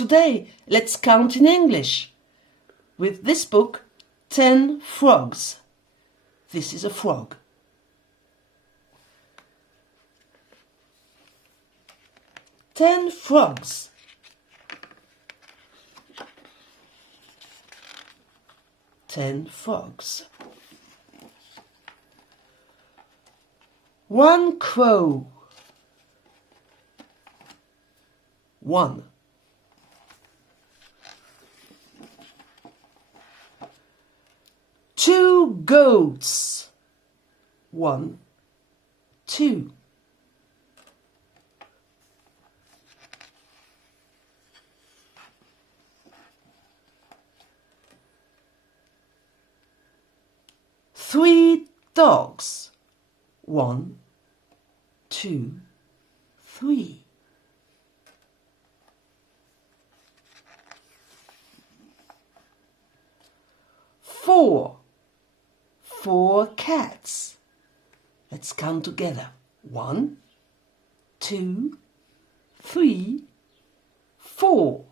Today, let's count in English with this book, 10 Frogs. This is a frog. Ten frogs. Ten frogs. One crow. One. Two goats. One, two. Three dogs. One, two, three. Four. Four cats. Let's count together. 1, 2, 3, 4.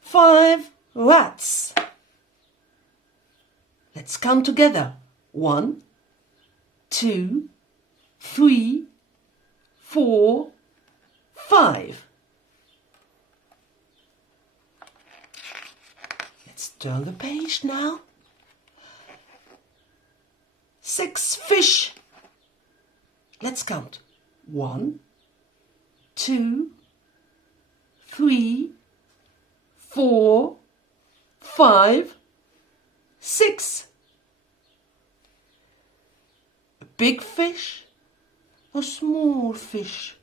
Five rats. Let's count together. 1, 2, 3, 4, 5. Let's turn the page now. 6 fish. Let's count. 1, 2, 3, 4, 5, 6. A big fish, a small fish.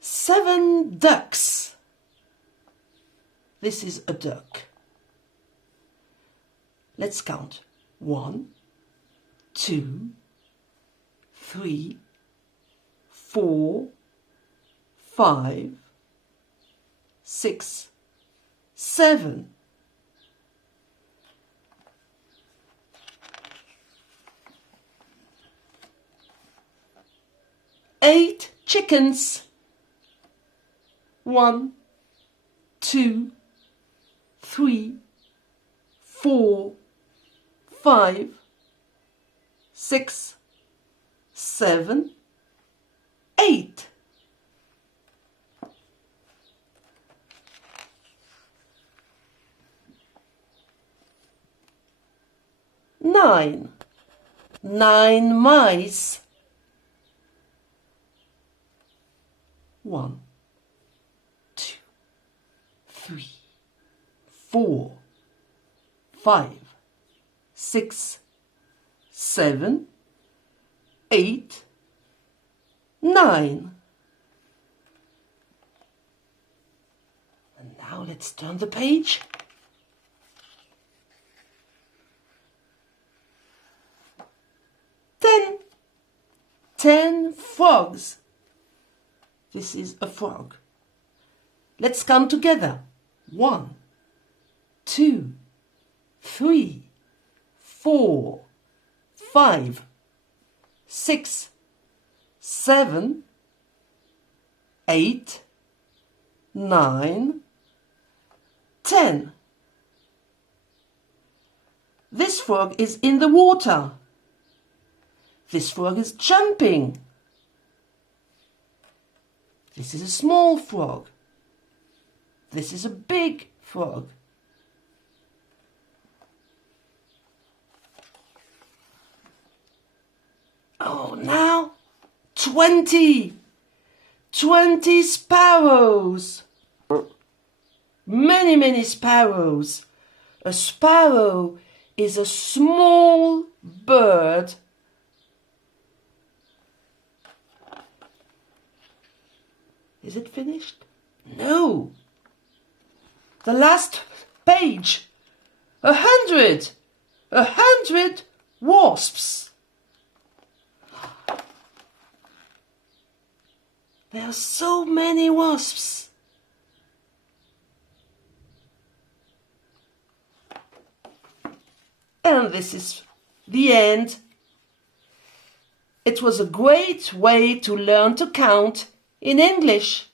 Seven ducks. This is a duck. Let's count. 1, 2, 3, 4, 5, 6, 7. Eight chickens. 1, 2, 3, 4, 5, 6, 7, 8. Nine. 9 mice. 1, 2, 3, 4, 5, 6, 7, 8, 9. And now let's turn the page. 10. 10 frogs. This is a frog. Let's count together. 1, 2, 3, 4, 5, 6, 7, 8, 9, 10. This frog is in the water. This frog is jumping. This is a small frog. This is a big frog. Oh, now 20. 20 sparrows. Many sparrows. A sparrow is a small bird. Is it finished? No. The last page. 100. 100 wasps. There are so many wasps. And this is the end. It was a great way to learn to count in English.